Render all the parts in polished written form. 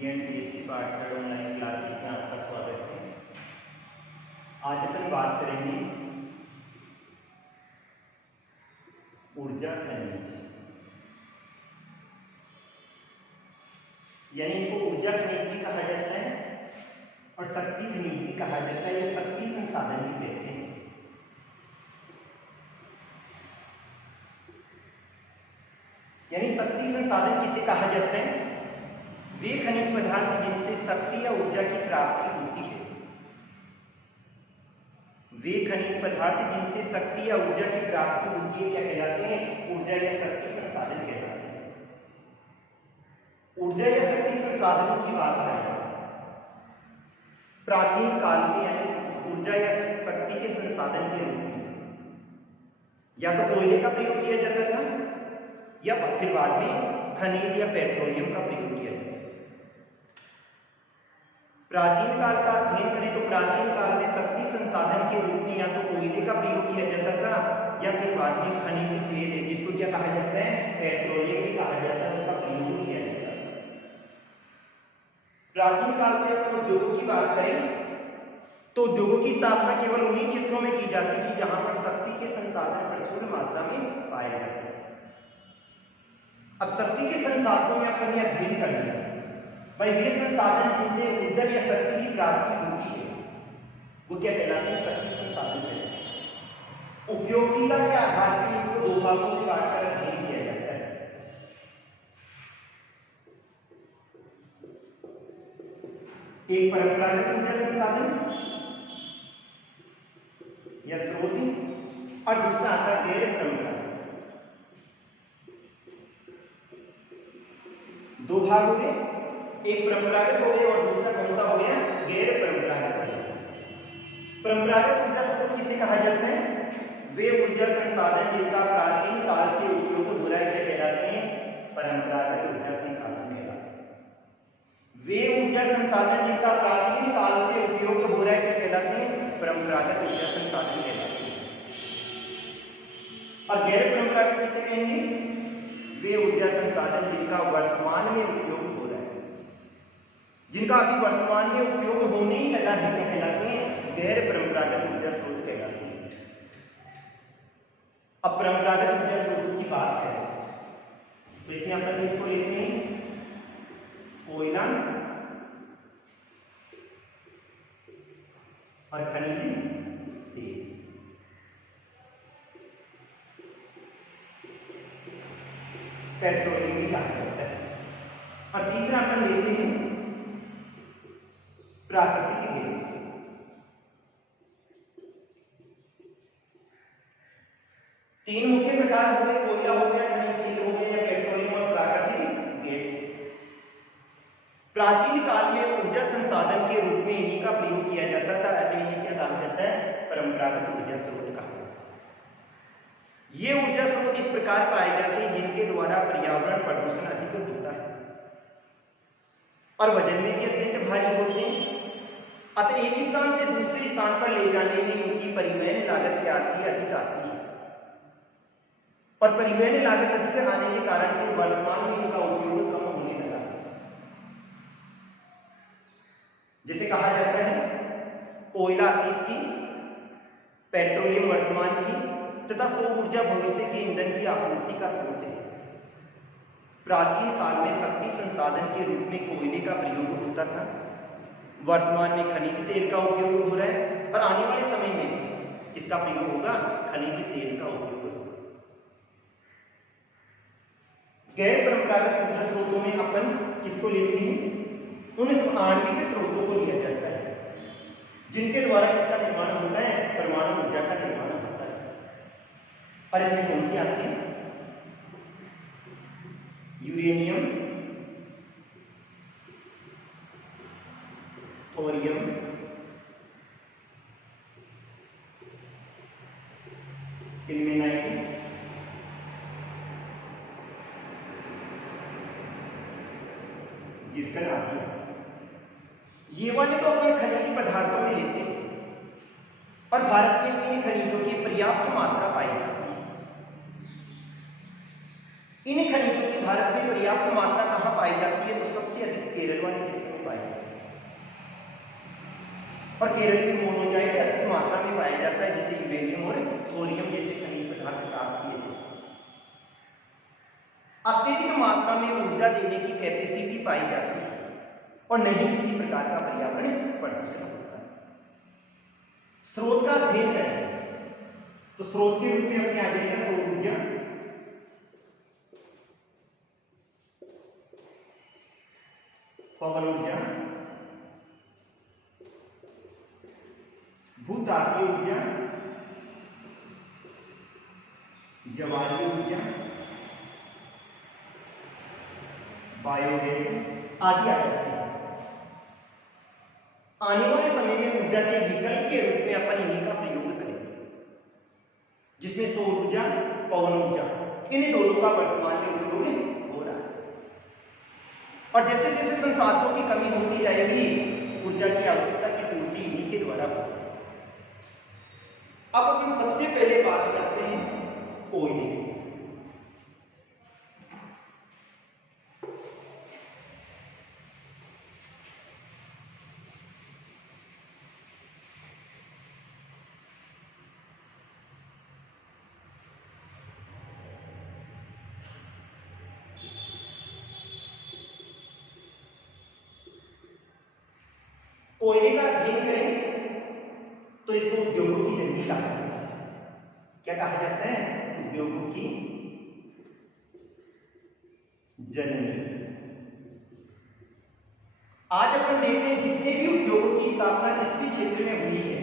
BSc पाठशाला online classes में आपका स्वागत है। आज अपन बात करेंगे ऊर्जा खनिज, यानी इनको ऊर्जा खनिज भी कहा जाता है और शक्ति खनिज भी कहा जाता है, या शक्ति संसाधन भी कहते हैं। यानी शक्ति संसाधन किसे कहा जाता है? वे खनिज पदार्थ जिनसे शक्ति या ऊर्जा की प्राप्ति होती है। वे खनिज पदार्थ जिनसे शक्ति या ऊर्जा की प्राप्ति होती है क्या कहलाते हैं? ऊर्जा या शक्ति संसाधन कहलाते हैं। ऊर्जा या शक्ति संसाधनों की बात करें, प्राचीन काल में यानी ऊर्जा या शक्ति के संसाधन के रूप में या तो कोयले का प्रयोग किया जाता था या फिर बाद में खनिज या पेट्रोलियम का प्रयोग किया जाता था। प्राचीन काल का अध्ययन करें तो प्राचीन काल में शक्ति संसाधन के रूप में या तो कोयले का प्रयोग किया जाता था या फिर बाद में खनिज तेल, जिसको क्या कहा जाता है? पेट्रोलियम भी कहा जाता है, उसका प्रयोग किया जाता है। प्राचीन काल से अगर उद्योगों की बात करें तो उद्योगों की स्थापना केवल उन्हीं क्षेत्रों में की जाती थी जहां पर शक्ति के संसाधन प्रचुर मात्रा में पाए जाते थे। अब शक्ति के संसाधनों में अपन यह अध्ययन कर लिया भाई, वे संसाधन जिनसे ऊर्जा या शक्ति की प्राप्ति होती है वो क्या कहलाते हैं? शक्ति संसाधन कहलाते हैं। उपयोगिता के आधार पर इनको दो भागों में बांटकर अध्ययन किया जाता है। एक परंपरागत ऊर्जा संसाधन या स्रोत और दूसरा आता है गैर परंपरागत। दो भाग हो गए, एक परंपरागत हो गया और दूसरा कौन सा हो गया? गैर परंपरागत हो गया। परंपरागत ऊर्जा स्रोत किसे कहा जाता है? वे ऊर्जा संसाधन जिनका प्राचीन काल से उपयोग हो रहा है क्या कहलाते हैं? परंपरागत ऊर्जा संसाधन कहलाते हैं। वे ऊर्जा संसाधन जिनका प्राचीन काल से उपयोग हो रहा है क्या कहलाते हैं? परंपरागत ऊर्जा संसाधन कहलाते हैं। और गैर परंपरागत किसे कहेंगे? वे ऊर्जा संसाधन जिनका वर्तमान में उपयोग हो रहा है, जिनका अभी वर्तमान में उपयोग होने ही लगा है क्या कहलाते हैं? गैर परंपरागत ऊर्जा स्रोत कहलाते हैं। अब परंपरागत ऊर्जा स्रोतों की बात है तो इसमें अपन इसको लेते हैं कोयला और खनिज तेल। पेट्रोलियम भी कहा जाता है। और तीसरा अपन लेते हैं प्राकृतिक गैस। तीन मुख्य प्रकार हो गए, कोयला हो गया, खनिज तेल हो गया या पेट्रोलियम और प्राकृतिक गैस। प्राचीन काल में ऊर्जा संसाधन के रूप में इन्हीं का प्रयोग किया जाता था, अतः इन्हें क्या कहा जाता है? परंपरागत ऊर्जा स्रोत कहा जाता है। ये ऊर्जा स्रोत इस प्रकार पाए जाते हैं जिनके द्वारा पर्यावरण प्रदूषण अधिक होता है और वजन में भी अत्यंत भारी होते हैं। अतः एक स्थान से दूसरे स्थान पर ले जाने में इनकी परिवहन लागत क्या आती है? अधिक आती है। और परिवहन लागत अधिक आने के कारण से वर्तमान में इनका उपयोग कम होने लगा। जिसे कहा जाता है कोयला अतीत की, पेट्रोलियम वर्तमान की तथा सौर ऊर्जा भविष्य के ईंधन की आपूर्ति का स्रोत है। प्राचीन काल में शक्ति संसाधन के रूप में कोयले का प्रयोग होता था, वर्तमान में खनिज तेल का उपयोग हो रहा है और आने वाले समय में किसका प्रयोग होगा? खनिज तेल का उपयोग होगा। गैर परंपरागत ऊर्जा स्रोतों में अपन किसको लेते हैं? उन आणविक स्रोतों को लिया जाता है जिनके द्वारा किसका निर्माण होता है? परमाणु ऊर्जा का निर्माण होता है। और इसमें कौन सी आती है? यूरेनियम, थोरियम, इल्मेनाइट, जिरकन आदि। ये वाले तो अपने खनिज पदार्थों में लेते हैं और भारत में इन खनिजों की पर्याप्त मात्रा पाई जाती है। इन खनिजों की भारत में पर्याप्त मात्रा कहाँ पाई जाती है, तो सबसे अधिक केरल वाले क्षेत्र में पाई जाती है। और केरल में मोनोजाइट अधिक मात्रा में पाया जाता है, जिसे यूरेनियम और थोरियम जैसे खनिज पदार्थ प्राप्त किए जाते हैं। अत्यधिक मात्रा में ऊर्जा देने की कैपेसिटी पाई जाती है और नहीं किसी प्रकार का पर्यावरण प्रदूषण होता है। स्रोत का अध्ययन करें तो स्रोत के रूप में अपने आ जाएगा सौर ऊर्जा, पवन ऊर्जा, भूतापीय ऊर्जा, जवायु ऊर्जा, बायोगैस आदि आ जाती है। आने वाले समय में ऊर्जा के विकल्प के रूप में अपन इन्हीं का प्रयोग करेंगे, जिसमें सौर ऊर्जा, पवन ऊर्जा, इन दोनों का वर्तमान में उपयोग हो रहा है। और जैसे जैसे संसाधनों की कमी होती जाएगी, ऊर्जा की आवश्यकता की पूर्ति इन्हीं के द्वारा होगी। अब अपन सबसे पहले बात करते हैं कोयले की। कोयले का अध्ययन करें तो इसको उद्योगों की जननी कहा जाता है। क्या कहा जाता है? उद्योगों की जननी। आज अपन देखते हैं जितने भी उद्योगों की स्थापना जिस भी क्षेत्र में हुई है,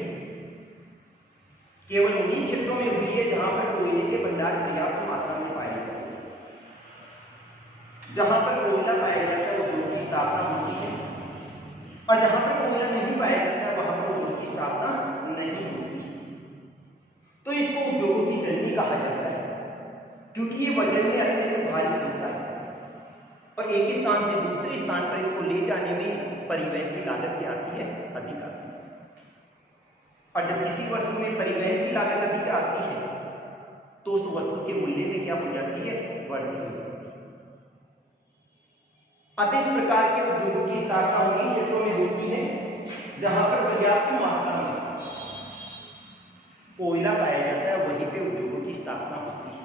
केवल उन्हीं क्षेत्रों में हुई है जहां पर कोयले के भंडार पर्याप्त मात्रा में पाए जाते हैं। जहां पर कोयला पाया जाता है उद्योग की स्थापना होती है, और जहां पर कोयला नहीं पाया जाता वहां पर उद्योग की स्थापना नहीं होती है। तो इसको उद्योगों की जननी कहा जाता है, क्योंकि ये वजन में अत्यंत भारी होता है और एक स्थान से दूसरे स्थान पर इसको ले जाने में परिवहन की लागत क्या आती है? अधिक आती है। और जब किसी वस्तु में परिवहन की लागत अधिक आती है तो उस वस्तु के मूल्य में क्या हो जाती है? वृद्धि हो जाती है। अतः इस प्रकार के उद्योगों की स्थापना उन्हीं क्षेत्रों में होती है जहां पर पर्याप्त मात्रा में कोयला पाया जाता है, वहीं पे उद्योगों की स्थापना होती है।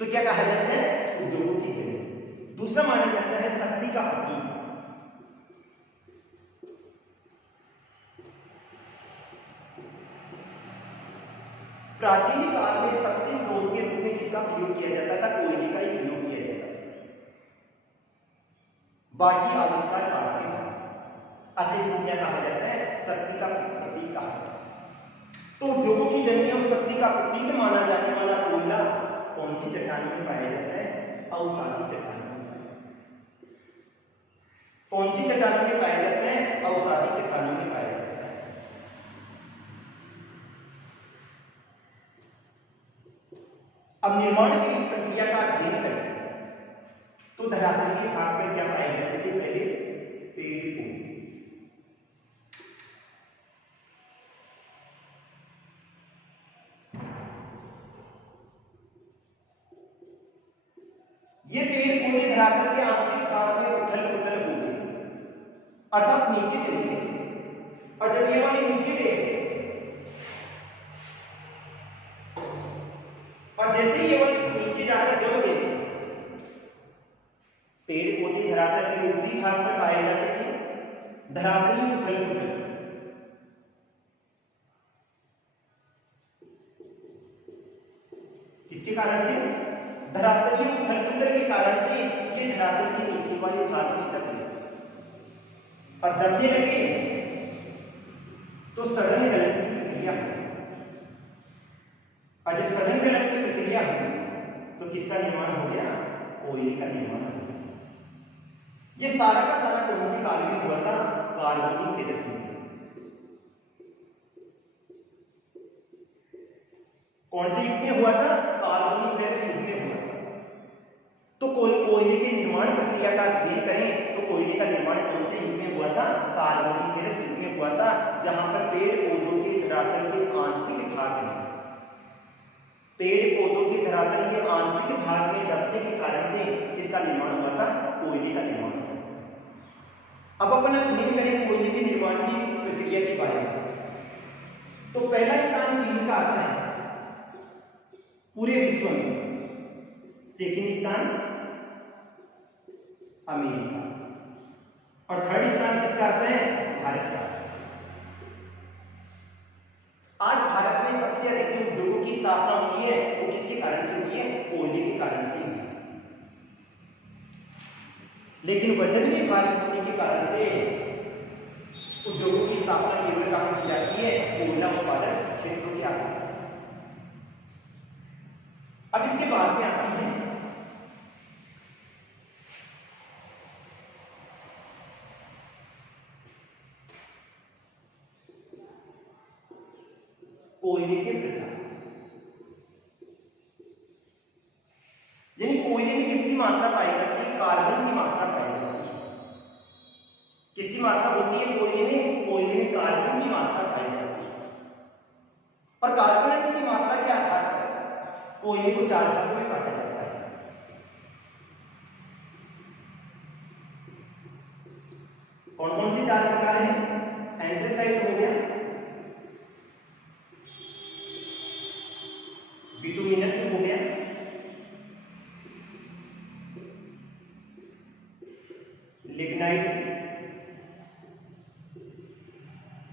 तो क्या कहा जाता है? उद्योगों की जननी। दूसरा माना जाता है शक्ति का प्रतीक। प्राचीन काल में शक्ति स्रोत के रूप में किसका प्रयोग किया जाता था? कोयले का ही प्रयोग किया जाता था। बाकी आविष्कार बाद में हुआ। अतः इसको क्या कहा जाता है? शक्ति का प्रतीक कहा जाता है। तो उद्योगों की जननी और शक्ति का प्रतीक माना जाने वाला कोयला कौन सी चट्टानों में पाया जाता है? अवसादी चट्टानों में पाया जाता है। कौन सी चट्टानों में पाया जाता है? अवसादी चट्टानों में पाया जाता है। अब निर्माण की प्रक्रिया का अध्ययन करें तो धरातल के भाग में क्या पाए जाते थे? पहले पेड़ पौधे। ये पेड़ पौधे धरातल के आंतरिक भाग में उथल पुथल हो गए, अर्थात नीचे चले गए। और जब ये वाले नीचे गए और जैसे ये वाले नीचे जाकर जम गए, पेड़ पौधे धरातल के ऊपरी भाग पर पाए जाते थे, धरातल ही उथल पुथल। किसके कारण से? धरातलीय उथल पुथल के कारण से ये धरातल के नीचे वाले भाग में दबे और दबने लगे तो सड़न गलन की प्रक्रिया हुई। और जब सड़न गलन की प्रक्रिया हुई तो किसका निर्माण हो गया? कोयले का निर्माण हो गया। ये सारा का सारा कौन से काल में हुआ था? कार्बोनिक तेरस में। कौन से युग में हुआ था? कार्बोनिक तेरस युग में हुआ था। तो कोयले के निर्माण प्रक्रिया का अध्ययन करें तो कोयले का निर्माण कौन से युग में हुआ था? कार्बोनिक तेरस युग में हुआ था, जहां पर पेड़ पौधों के धरातल के आंतरिक भाग में दबने के कारण से किसका निर्माण हुआ था? कोयले का निर्माण हुआ था। अब अपन अध्ययन करें कोयले के निर्माण की प्रक्रिया के बारे में। तो पहला स्थान चीन का आता है पूरे विश्व में, सेकंड स्थान अमेरिका, और थर्ड स्थान किसका आता है? भारत का। आज भारत में सबसे अधिक जो उद्योगों की स्थापना हुई है वो किसके कारण से हुई है? कोयले के कारण से हुई है। लेकिन वजन में भारी होने के कारण से उद्योगों की स्थापना केवल कहां की जाती है? कोयला उत्पादन क्षेत्रों के आधार पर। अब इसके बाद में आती है कोयले के प्रकार। यानी कोयले में किसकी मात्रा पाई जाती है? कार्बन की मात्रा पाई जाती है। किसकी मात्रा होती है कोयले में? कोयले में कार्बन की मात्रा पाई जाती है। और कार्बन की मात्रा के आधार पर कोयले को 4 भागों में बांटा जाता है। कौन कौन से 4 प्रकार हैं? एंथ्रेसाइट हो गया, बिटुमिनस हो गया, लिग्नाइट,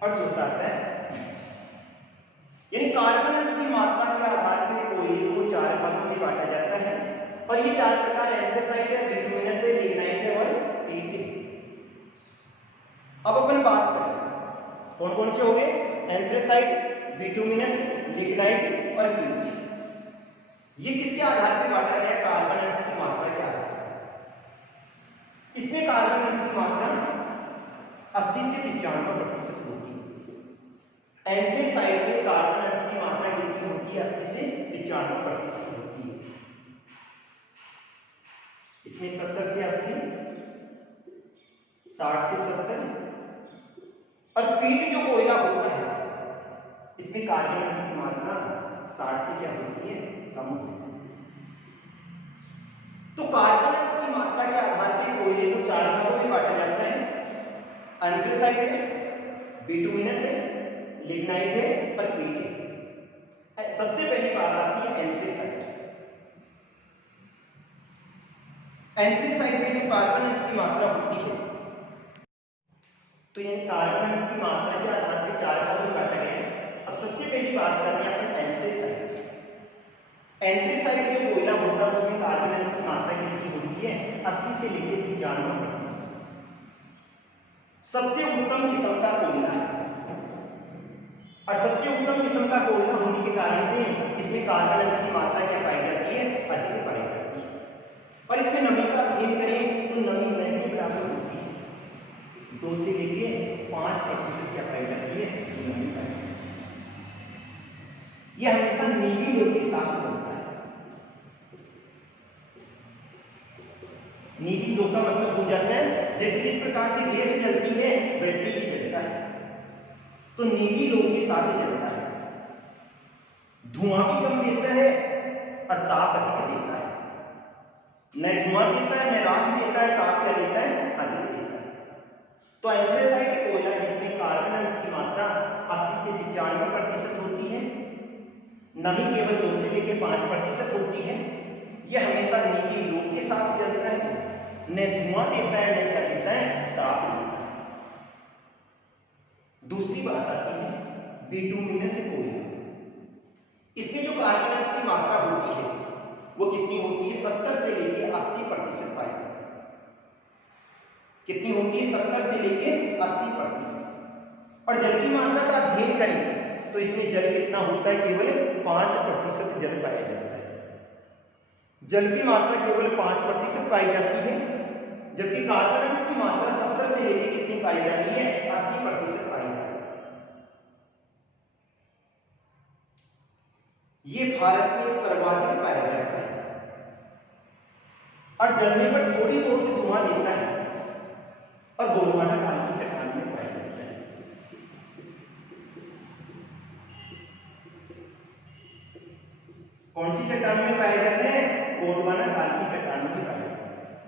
और चौथा आता है। यानी कार्बन की मात्रा के आधार पर कोयले को 4 भागों में बांटा जाता है। और ये 4 प्रकार एंथ्रेसाइट है, बिटुमिनस है, लिग्नाइट है और पीट है। अब अपन बात करें कौन कौन से हो गए? एंथ्रेसाइट, बिटुमिनस, लिग्नाइट और पीट। ये किसके आधार पर बांटा गया? कार्बन अंश की मात्रा के आधार पर। इसमें कार्बन अंश की मात्रा 80 से 95% होती है। एंथ्रेसाइट में कार्बन अंश की मात्रा कितनी होती है? 80 से 95% होती है। इसमें 70 से 80, 60 से 70, और पीट जो कोयला होता है इसमें कार्बन अंश की मात्रा 60 से क्या होती है? कम होती है। तो कार्बन अंश की मात्रा के आधार पर कोयले को 4 भागों में बांटा जाता है। एंथ्रेसाइट है, बिटुमिनस है, लिग्नाइट है और पीट है। सबसे पहली बात आती है एंथ्रेसाइट। एंथ्रेसाइट में जो कार्बन अंश की मात्रा होती है, तो यानी कार्बन अंश की मात्रा के आधार पर 4 भागों में बांटा गया है। अब सबसे पहली बात करते हैं अपन एंथ्रेसाइट। एंथ्रेसाइट जो कोयला होता है उसमें कार्बन अंश की मात्रा कितनी होती है? 80 से लेकर 95%। सबसे उत्तम किस्म का कोयला है, और सबसे उत्तम किस्म का कोयला होने के कारण से इसमें कार्बन अंश की मात्रा क्या पाई जाती है? अधिक पाई जाती है। और इसमें नमी का अध्ययन करें तो नमी नहीं के बराबर होती है। 2 से लेकर 5% क्या पाई जाती है? नमी पाई जाती है। यह हमेशा नीली लोहे के साथ बनता है। नीली लोहा का मतलब हो जाता है जैसे जिस प्रकार से गैस जलती है वैसे ही जलता है, तो नीली लोहे के साथ ही जलता है। धुआं भी कम देता है और ताप अधिक देता है। न धुआं देता है, न राख देता है, ताप क्या देता है? अधिक देता है। तो एंथ्रेसाइट कोयला जिसमें कार्बन अंश की मात्रा 80 से 95% होती है, नमी केवल 2 से लेकर 5% होती है, यह हमेशा नीली लोहे के साथ जलता है, न धुआं देता है, न क्या देता है? ताप देता है। दूसरी बात आती है बिटुमिनस कोयला। इसमें जो कार्बन अंश की मात्रा होती है वो कितनी होती है? 70 से लेकर 80% पाई जाती है। कितनी होती है? 70 से लेकर 80%। और जल की मात्रा का अध्ययन करें तो इसमें जल कितना होता है? केवल 5% जल पाया जाता है। जल की मात्रा केवल 5% पाई जाती है, जबकि कार्बन अंश की मात्रा 70 से लेकर कितनी पाई जाती है? 80% पाई जाती है। ये भारत में सर्वाधिक पाया जाता है और जलने पर थोड़ी बहुत धुआं देता है और गोंडवाना काल की चट्टान में पाया जाता है। कौन सी चट्टान में पाए जाते हैं? गोंडवाना काल की चट्टान में पाए जाते हैं।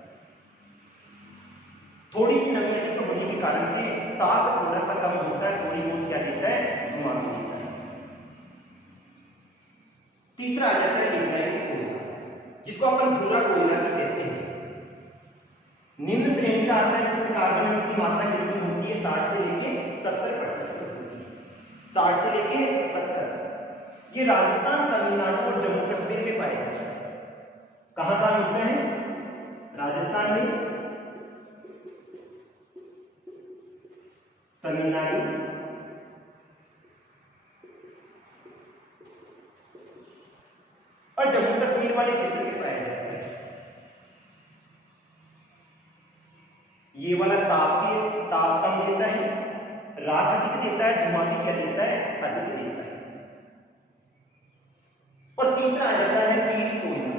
ताप थोड़ा सा कम होता है, थोड़ी बहुत क्या देता है, धुआं भी देता है। तीसरा आ जाता है लिग्नाइट कोयला, जिसको अपन भूरा कोयला भी कहते हैं। निम्न श्रेणी का आता है जिसमें कार्बन की मात्रा कितनी होती है, 60 से लेके 70% होती है, 60 से लेके 70। ये राजस्थान, तमिलनाडु और जम्मू कश्मीर में पाए जाते हैं। कहां कहां मिलते हैं, राजस्थान में, तमिलनाडु और जम्मू कश्मीर वाले क्षेत्र में पाया जाता है। ये वाला ताप कम देता है, राख अधिक देता है, धुआं भी क्या देता है, अधिक देता है। और तीसरा आ जाता है पीट कोयला,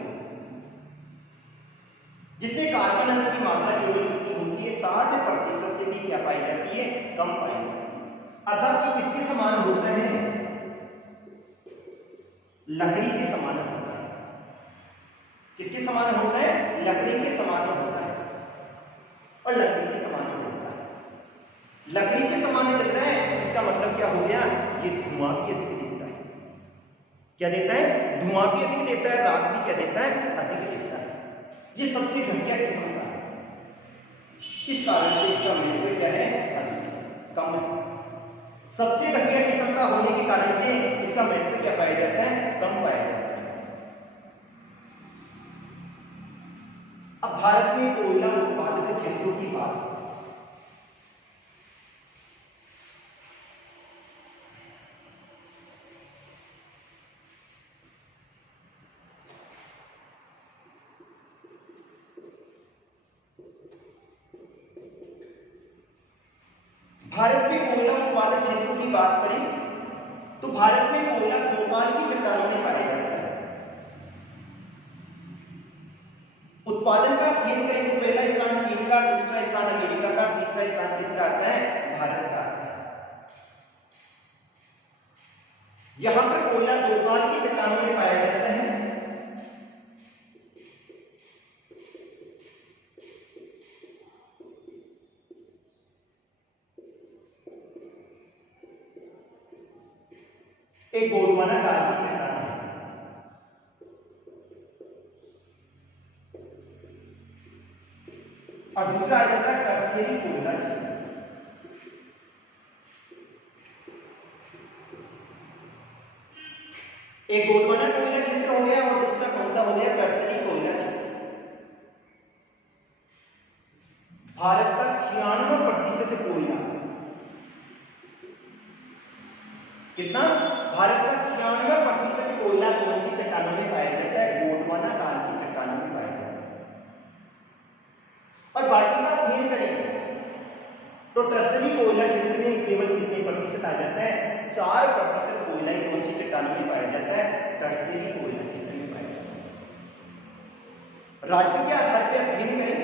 जिसमें कार्बन अंश की मात्रा केवल कितनी होती है, 60% से भी क्या पाई जाती है, कम पाई जाती है। अर्थात ये किसके समान होता है, लकड़ी के समान होता है। किसके समान होता है, लकड़ी के समान होता है, और लकड़ी के समान ही होता है। लकड़ी के समान चल रहा है, इसका मतलब क्या हो गया, ये धुआं भी अधिक देता है। क्या देता है, धुआं भी अधिक देता है, राख भी क्या देता है, अधिक देता है। ये सबसे घटिया किस्म का है, इस कारण से इसका महत्व क्या है, अधिक, कम है। सबसे घटिया किस्म का होने के कारण से इसका महत्व क्या पाया जाता है, कम पाया जाता है। अब भारत में कोयला उत्पादक क्षेत्रों की बात, भारत में कोयला उत्पादक क्षेत्रों की बात करें तो भारत में कोयला भोपाल की चट्टानों में पाया जाता है। उत्पादन का अध्ययन करें तो पहला स्थान चीन का, दूसरा स्थान अमेरिका का, तीसरा स्थान किसका आता है, भारत का आता है। यहां पर कोयला भोपाल की चट्टानों में पाया जाता है। एक गोंडवाना काल की चट्टान है। और दूसरा आ जाता है टर्शियरी कोयला क्षेत्र। एक गोंडवाना कोयला क्षेत्र हो गया और दूसरा कौन सा हो गया, टर्शियरी कोयला क्षेत्र। भारत का 96% कोयला, कितना, भारत का 96% कोयला कौन सी चट्टानों में पाया जाता है, गोंडवाना काल की चट्टानों में पाया जाता है। और बाकी का अध्ययन करेंगे तो टर्शियरी कोयला क्षेत्र में केवल कितने प्रतिशत आ जाता है, 4% कोयला ही कौन सी चट्टानों में पाया जाता है, टर्शियरी कोयला क्षेत्र में पाया जाता है। राज्यों के आधार पर अध्ययन करें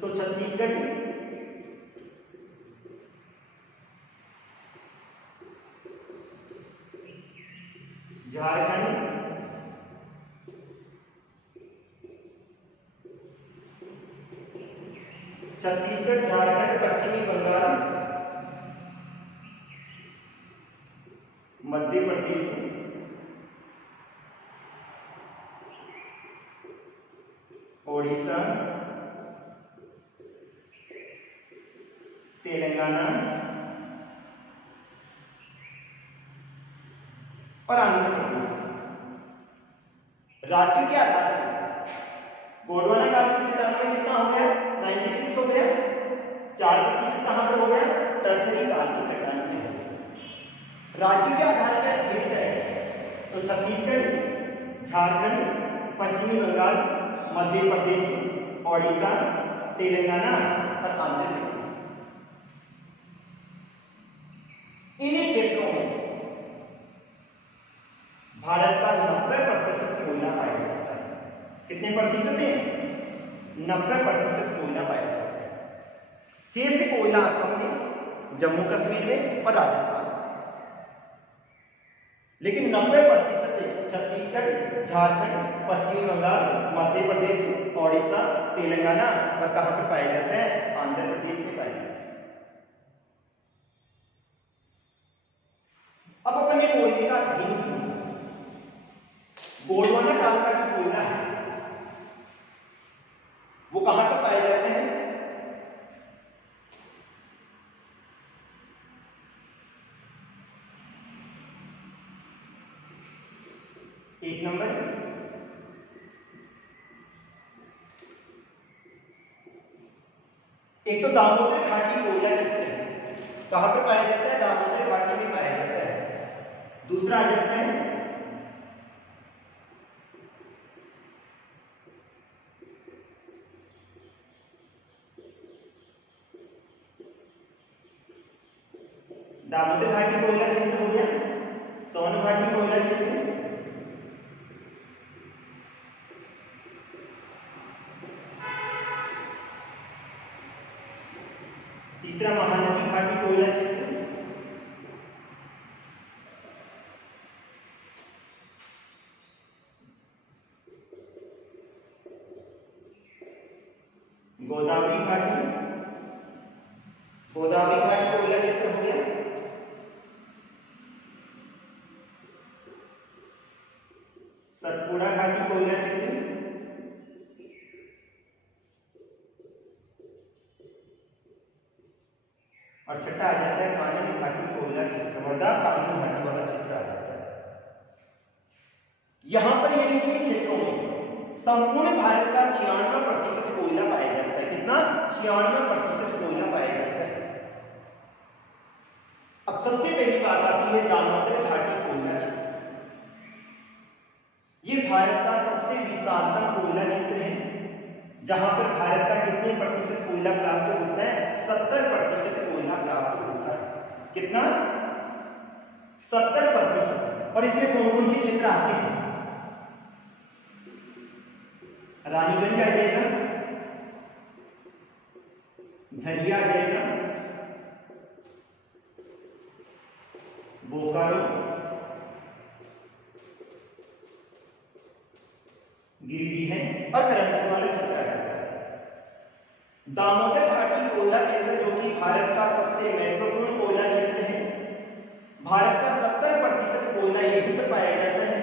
तो छत्तीसगढ़, झारखंड, छत्तीसगढ़, झारखंड, पश्चिमी बंगाल, मध्य प्रदेश, ओडिशा, तेलंगाना और आंध्र प्रदेश। राज्यों के आधार पर गोंडवाना काल की चट्टानों में कितना हो गया, 96 हो गया, 4% कहां पर हो गया, टर्शियरी काल की चट्टानों में। राज्यों के आधार पर अध्ययन करें तो छत्तीसगढ़, झारखंड, पश्चिमी बंगाल, मध्य प्रदेश, ओडिशा, तेलंगाना और आंध्र प्रदेश। इन क्षेत्रों में भारत का 90% कोयला पाया जाता है। कितने प्रतिशत है, 90% कोयला पाया जाता है। शेष कोयला असम में, जम्मू कश्मीर में और राजस्थान। लेकिन 90% छत्तीसगढ़, छत्तीसगढ़, झारखंड, पश्चिमी बंगाल, मध्य प्रदेश, ओडिशा, तेलंगाना और कहां पर पाया जाता है? आंध्र प्रदेश में पाया जाता है। अब अपन ये कोयले का अध्ययन किया। गोंडवाना काल का जो कोयला है वो कहां पर पाए जाते हैं? एक नंबर, एक तो दामोदर घाटी कोयला क्षेत्र है, कहां पर पाया जाता है? दामोदर घाटी में पाया जाता है। दूसरा आ जाता है दामोदर घाटी कोयला क्षेत्र हो गया, सोन घाटी कोयला क्षेत्र, तीसरा महानदी घाटी कोयला क्षेत्र, गोदावरी घाटी कोयला क्षेत्र हो गया, सतपुड़ा घाटी कोयला क्षेत्र, और छठा आ जाता है कानन घाटी कोयला क्षेत्र, वर्धा कानन घाटी वाला क्षेत्र आ जाता है। यहां पर ये क्षेत्रों में संपूर्ण भारत का 96% कोयला पाया जाता है। कितना? 96% कोयला पाया जाता है। अब सबसे पहली बात आती है दामोदर घाटी कोयला क्षेत्र। ये भारत का सबसे विशालतम कोयला क्षेत्र है, जहां पर भारत का कितने प्रतिशत कोयला प्राप्त होता है? 70% कोयला प्राप्त होता है। कितना? 70%। और इसमें कौन कौन से क्षेत्र आते हैं? रानीगंज आ जाएगा, झरिया आ जाएगा, बोकारो, गिरिडीह है और करणपुर वाला क्षेत्र आ जाता है। दामोदर घाटी कोयला क्षेत्र जो कि भारत का सबसे महत्वपूर्ण कोयला क्षेत्र है, भारत का 70% कोयला यहीं पर पाया जाता है।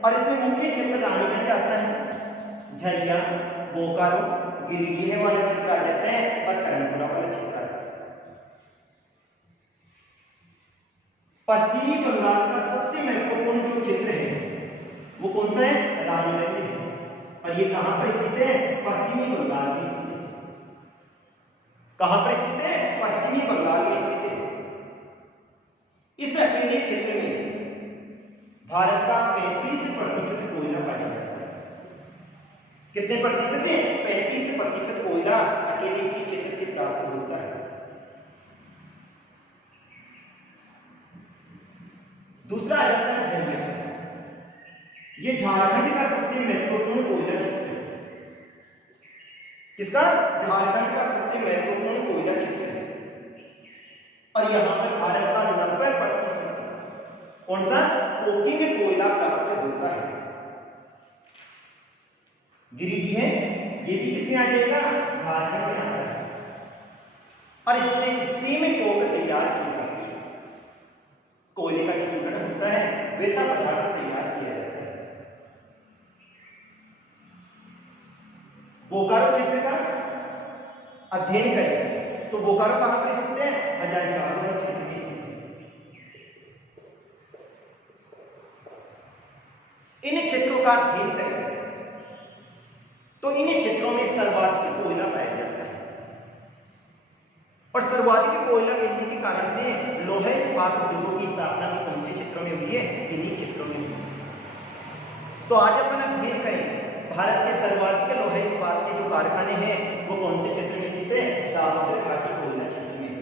और इसमें मुख्य क्षेत्र रानीगंज आता है, झरिया, बोकारो, गिरिडीह वाला क्षेत्र आ जाता है और करणपुरा वाला क्षेत्र आ जाता है। पश्चिमी बंगाल का सबसे महत्वपूर्ण जो क्षेत्र है वो कौन सा है? रानीगंज है। और ये कहां पर स्थित है? पश्चिमी बंगाल में स्थित है। कहां पर स्थित है? पश्चिमी बंगाल में स्थित है। इस अकेले क्षेत्र में भारत का 35% कोयला पाया जाता है। कितने प्रतिशत है? 35% कोयला अकेले इसी क्षेत्र से प्राप्त होता है। दूसरा आ जाता है झरिया। ये झारखंड का सबसे महत्वपूर्ण कोयला क्षेत्र है। किसका? झारखंड का सबसे महत्वपूर्ण कोयला क्षेत्र है। और यहां पर भारत का 90% कौन सा? कोकिंग कोयला प्राप्त होता है। गिरिडीह है, ये भी किसमें आ जाएगा? झारखंड में आता है। और इससे स्टीम कोक तैयार की जाती है। कोयले का जो चूर्ण होता है वैसा पदार्थ तैयार किया जाता है। बोकारो क्षेत्र का अध्ययन करें तो बोकारो कहां पर स्थित है? हजारीबाग क्षेत्र में स्थित है। इन क्षेत्रों का अध्ययन करें तो इन क्षेत्रों में सर्वाधिक कोयला पाया जाता है। और सर्वाधिक कोयला मिलने के कारण से लौह इस्पात उद्योगों की स्थापना भी कौन से क्षेत्रों में हुई है? इन्हीं क्षेत्रों में हुई। तो आज अपन अध्ययन करें भारत के सर्वाधिक लौह इस्पात के जो कारखाने हैं वो कौन से क्षेत्र में स्थित है? दामोदर घाटी कोयला क्षेत्र में।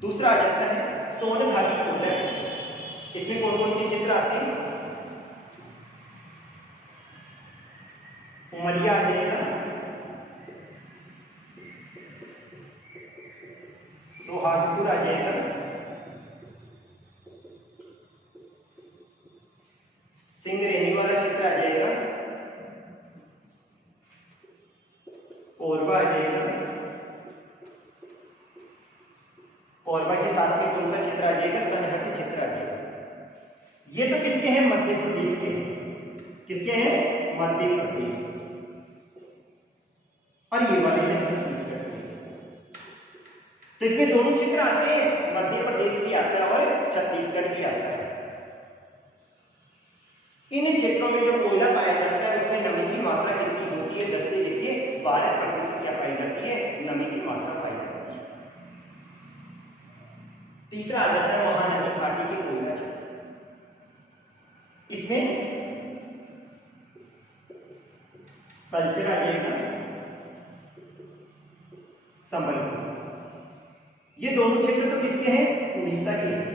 दूसरा आ जाता है सोन घाटी कोयला क्षेत्र। इसमें कौन कौन से क्षेत्र आते हैं? उमरिया आ जाएगा, सोहागपुर आ जाएगा, सिंगरेनी वाला क्षेत्र आ जाएगा, कोरबा आ जाएगा, कोरबा के साथ में कौन सा क्षेत्र आ जाएगा, सनहटी क्षेत्र आ जाएगा। ये तो किसके हैं, मध्य प्रदेश के, किसके हैं, मध्य प्रदेश। और ये वाले हैं छत्तीसगढ़ के। तो इसमें दोनों क्षेत्र आते हैं, मध्य प्रदेश भी आता है और छत्तीसगढ़ भी आता है। इन क्षेत्रों में जो कोयला पाया जाता है उसमें नमी की मात्रा कितनी होती है, 10 से लेकर 12% क्या पाई जाती है, नमी की मात्रा पाई जाती है। तीसरा आ जाता है महानदी घाटी के कोयला क्षेत्र। इसमें तलचर आ जाएगा, संबलपुर। ये दोनों क्षेत्र तो किसके हैं, उड़ीसा के हैं।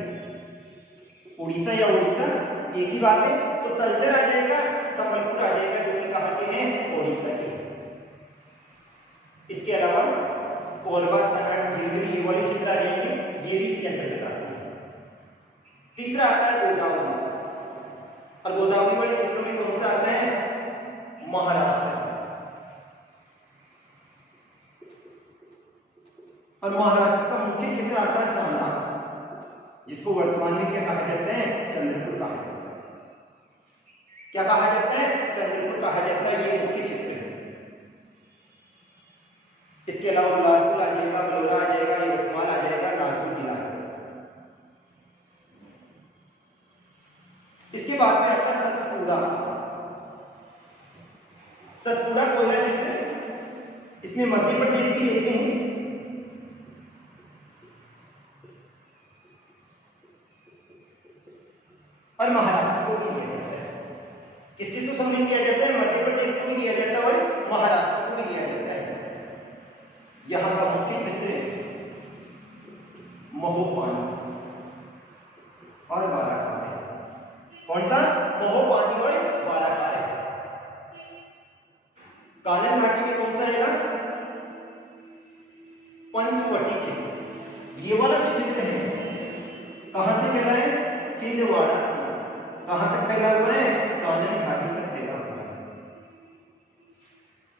उड़ीसा या उड़ीसा एक ही बात है। तो तलचर आ जाएगा, संबलपुर आ जाएगा, जो कि कहां के हैं, उड़ीसा के। इसके अलावा कोरबा, सनहट, झिलमिली ये वाले क्षेत्र आ जाएंगे, ये भी इसके अंतर्गत आते हैं। तीसरा आता है गोदावरी, और गोदावरी वाले क्षेत्रों में कौन सा आता है, महाराष्ट्र। और महाराष्ट्र का मुख्य क्षेत्र आता है चांदा, जिसको वर्तमान में क्या कहा जाता है, चंद्रपुर कहा जाता है। क्या कहा जाता है, चंद्रपुर कहा जाता है, ये मुख्य क्षेत्र है। इसके अलावा लालपुर आ जाएगा, बलौरा आ जाएगा, यवतमाल आ जाएगा, नागपुर जिला आ जाएगा। इसके बाद में आता है सतपुड़ा। सतपुड़ा कोयला क्षेत्र, इसमें मध्य प्रदेश भी लेते हैं और महाराष्ट्र को भी लिया जाता है। किस किस को सम्मिलित किया जाता है, मध्य प्रदेश को भी लिया जाता है और महाराष्ट्र को भी लिया जाता है। यहां का मुख्य क्षेत्र है महोपानी और बाराकार है। कौन सा, महोपानी और बाराकार है। कानन घाटी में कौन सा है ना, पंचवटी क्षेत्र। ये वाला जो क्षेत्र है कहां से फैला है, छिंदवाड़ा से। कहां तक फैला हुआ है, कानन घाटी तक फैला हुआ है।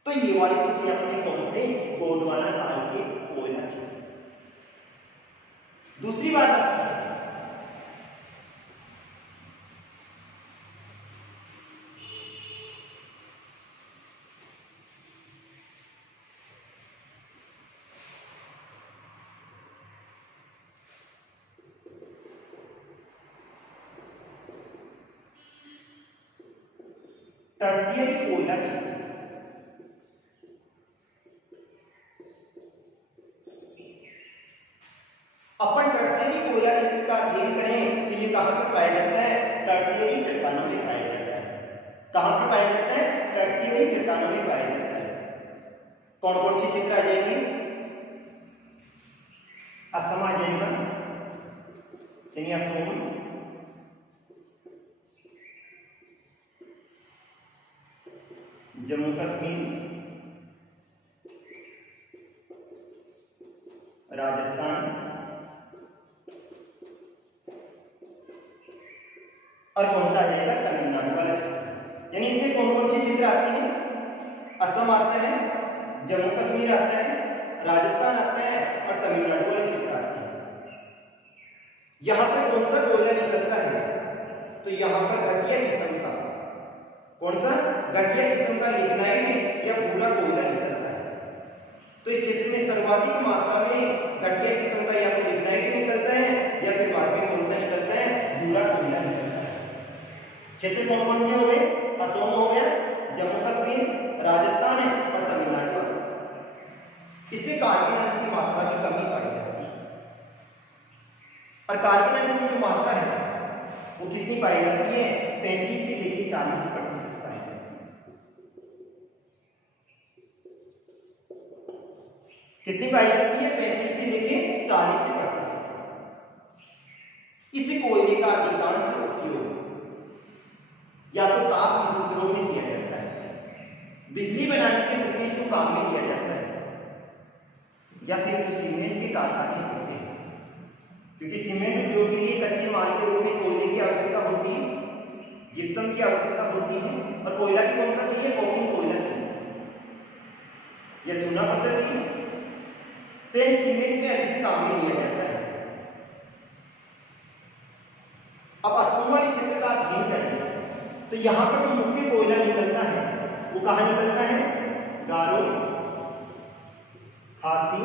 तो ये वाली स्थिति अपने कौन से, गोंडवाना काल के कोयला क्षेत्र। दूसरी बात आती है टर्शियरी कोयला क्षेत्र। अपन टर्शियरी कोयला क्षेत्र का अध्ययन करें तो ये कहां पर पाया जाता है, टर्शियरी चट्टानों में पाया जाता है। कहां पर पाया जाता है, टर्शियरी चट्टानों में पाया जाता है। कौन कौन से क्षेत्र आ जाएंगे, असम आ जाएगा, यानी असम, जम्मू कश्मीर, राजस्थान और कौन सा आ जाएगा, तमिलनाडु वाला क्षेत्र। यानी इसमें कौन कौन से क्षेत्र आते हैं, असम आता है, जम्मू कश्मीर आता है, राजस्थान आता है और तमिलनाडु वाले क्षेत्र आते हैं। यहां पर कौन सा कोयला निकलता है, तो यहां पर घटिया किस्म का, कौन सा, घटिया किस्म का लिग्नाइट या भूरा कोयला निकलता है। तो इस क्षेत्र में सर्वाधिक मात्रा में घटिया किस्म का या तो लिग्नाइट निकलता है या फिर बाद में कौन सा निकलता है, भूरा कोयला निकलता है। क्षेत्र कौन कौन से हो गए, असम हो गया, जम्मू कश्मीर, राजस्थान है और तमिलनाडु। इसमें कार्बन अंश की मात्रा की कमी पाई जाती है। और कार्बन अंश की जो मात्रा है वो कितनी पाई जाती है, 35 से लेकर 40% पाई जाती है। कितनी पाई जाती है, 35 से लेकर 40%। इस कोयले का अधिकांश उपयोग या तो ताप विद्युत गृहों में किया जाता है, बिजली बनाने के रूप में इसको काम में लिया जाता है, या फिर जो सीमेंट के कारखाने होते हैं, क्योंकि सीमेंट उद्योग के लिए कच्चे माल के रूप में कोयले की आवश्यकता होती है, जिप्सम की आवश्यकता होती है, और कोयला भी कौन सा चाहिए, कोकिंग कोयला चाहिए या चूना पत्थर चाहिए। तो सीमेंट में अधिक काम में लिया जाता है। अब असम वाले क्षेत्र का अध्ययन करें तो यहाँ पर जो मुख्य कोयला निकलता है वो कहाँ निकलता है, गारो, खासी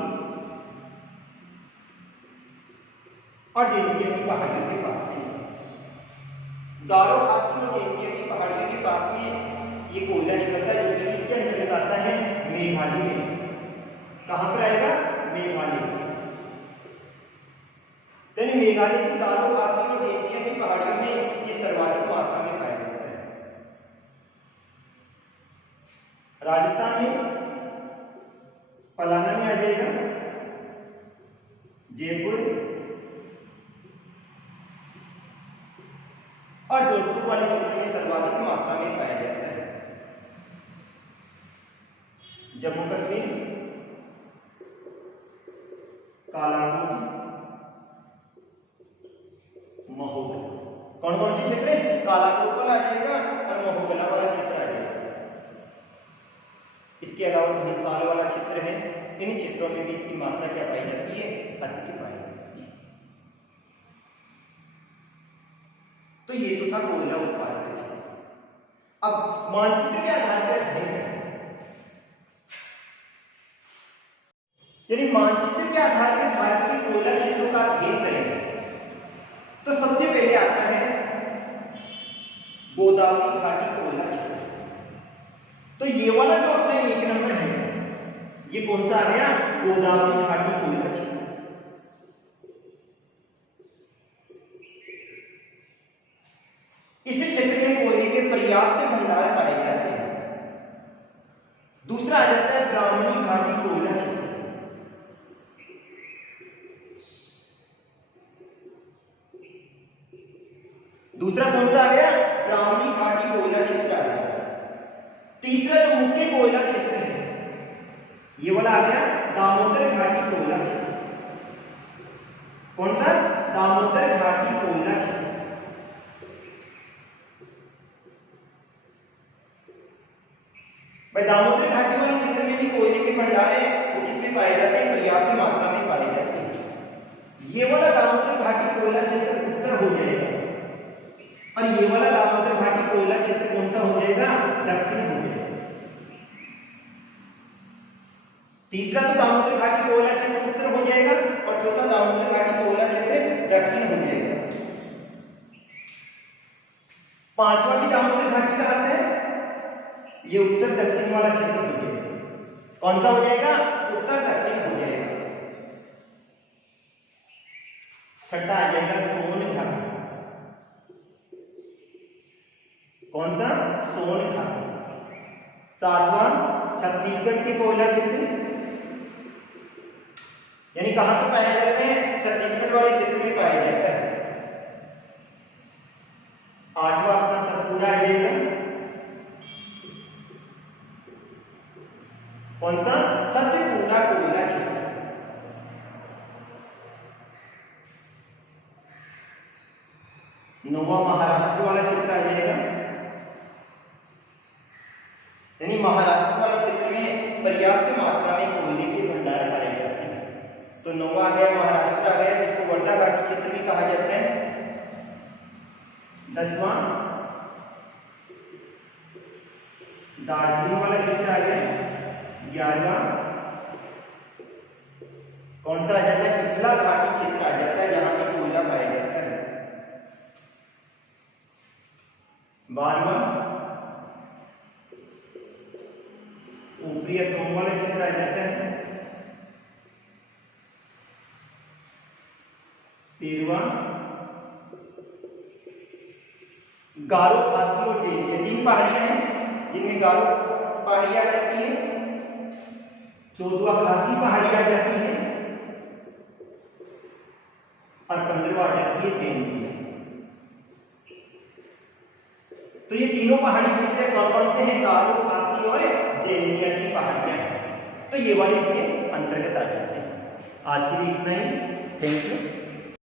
और जैंतिया की पहाड़ियों के पास में। गारो, खासी और जैंतिया की पहाड़ियों के पास में ये कोयला निकलता है, जो कि इसके अंतर्गत आता है मेघालय में। कहां पर आएगा, मेघालय। तो मेघालय की गारो, खासी और जैंतिया की पहाड़ियों में ये सर्वाधिक मात्रा में पाया जाता है। राजस्थान में पलाना में आ जाएगा, जयपुर और जोधपुर वाले क्षेत्र में सर्वाधिक मात्रा में पाया जाता है। जम्मू कश्मीर, कालाकोट, महोगल। कौन कौन से क्षेत्र है, कालाकोट वाला आ जाएगा और महोगला वाला क्षेत्र आ जाएगा। इसके अलावा धनसाल वाला क्षेत्र है, इन क्षेत्रों में भी इसकी मात्रा क्या पाई जाती है, अधिक पाई जाती है। तो ये तो था कोयला उत्पादक क्षेत्र। अब मानचित्र के आधार पर अध्ययन करें, यानी मानचित्र के आधार पर भारत के कोयला क्षेत्रों का अध्ययन करें तो सबसे पहले आता है गोदावरी घाटी कोयला क्षेत्र। तो ये वाला जो अपना 1 नंबर है, ये कौन सा आ गया, गोदावरी घाटी कोयला क्षेत्र। इस क्षेत्र में कोयले के पर्याप्त भंडार पाए जाते हैं। दूसरा आ जाता है ब्राह्मणी घाटी कोयला क्षेत्र। दूसरा कौन सा आ गया, ब्राह्मणी घाटी कोयला क्षेत्र आ गया। तीसरा जो मुख्य कोयला क्षेत्र है ये वाला आ गया दामोदर घाटी कोयला क्षेत्र। कौन सा, दामोदर घाटी कोयला क्षेत्र। भाई दामोदर घाटी वाले क्षेत्र में भी कोयले के भंडार है, वो किसमें पाए जाते हैं, पर्याप्त मात्रा में पाए जाते हैं। ये वाला दामोदर घाटी कोयला क्षेत्र उत्तर हो जाएगा और ये वाला दामोदर घाटी कोयला क्षेत्र कौन सा हो जाएगा, दक्षिण हो जाएगा। तीसरा तो दामोदर घाटी कोयला क्षेत्र उत्तर हो जाएगा और चौथा दामोदर घाटी कोयला क्षेत्र दक्षिण हो जाएगा। पांचवा भी दामोदर घाटी का आता है, ये उत्तर दक्षिण वाला क्षेत्र हो जाएगा। कौन सा हो जाएगा, उत्तर दक्षिण हो जाएगा। छठा आ जाएगा सोन घाटी। कौन सा, सोन घाटी। सातवां छत्तीसगढ़ के कोयला क्षेत्र, यानी कहां पर पाया जाते हैं, छत्तीसगढ़ वाले क्षेत्र में पाया जाता है। आठवां अपना सतपुड़ा आ जाएगा। कौन सा, सतपुड़ा कोयला क्षेत्र। नौवां महाराष्ट्र वाला क्षेत्र आ जाएगा, यानी महाराष्ट्र वाले क्षेत्र में पर्याप्त मात्रा में कोयले के भंडार पाए जाते हैं। तो नौवां आ गया, महाराष्ट्र आ गया, जिसको वर्धा घाटी क्षेत्र भी कहा जाता है। 10वां दार्जिलिंग वाला क्षेत्र आ गया। 11वां कौन सा आ जाता है, इथला घाटी क्षेत्र आ जाता है, जहां पे कोयला पाया जाता है। 12वां ऊपरी असम वाला क्षेत्र आ जाता है। 13वां गारो, खासी और जैंतिया, 3 पहाड़ियां हैं जिनमें गारो पहाड़ी आ जाती है। 14वां खासी पहाड़ी आ जाती है और 15वां आ जाती है जैंतिया। तो ये तीनों पहाड़ी क्षेत्र कौन कौन से हैं, गारो, खासी और जैंतिया की पहाड़ियां हैं। तो ये वाले इसके अंतर्गत आ जाते हैं। आज के लिए इतना ही, थैंक यू।